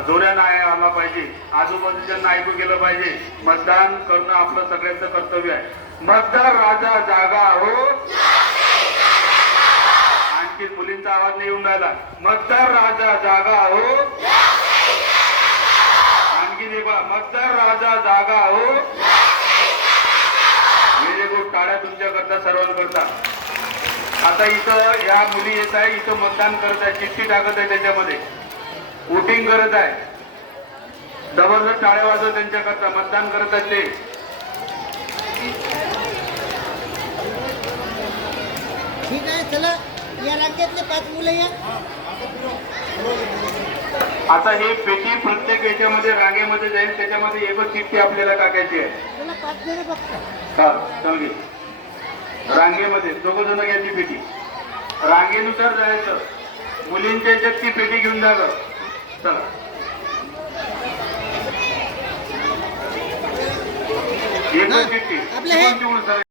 जोऱ्यानं आला पाहिजे, आजूबाजूच्यांना ऐकू गेलं पाहिजे. मतदान करणं आपलं सगळ्यांचं कर्तव्य आहे. मतदार राजा जागा हो. आणखी मुलींचा आवाज नाही येऊन राहिला. मतदार राजा जागा हो. आणखी मतदार राजा जागा हो. Very good. टाळ्या तुमच्याकरता सर्वांकरता. आता इथं या मुली येत आहे, इथं मतदान करत आहे, चिठ्ठी टाकत आहे, त्याच्यामध्ये वोटिंग करत आहे. जबरदस्त टाळ्या वाजव त्यांच्याकरता. मतदान करत आहेत ते. ठीक आहे, चला या राज्यातले 5 मुलं या. आता हे पेटी प्रत्येक याच्यामध्ये रांगेमध्ये जाईल, त्याच्यामध्ये एकच चिठ्ठी आपल्याला टाकायची आहे. चला 5 जण बघता. हा चल घे. रांगेमध्ये दोघ जण घ्यायची पेटी. रांगेनुसार जायचं. मुलींच्या याच्यात ती पेटी घेऊन जा ग. चला एकच चिठ्ठी. आपलं हे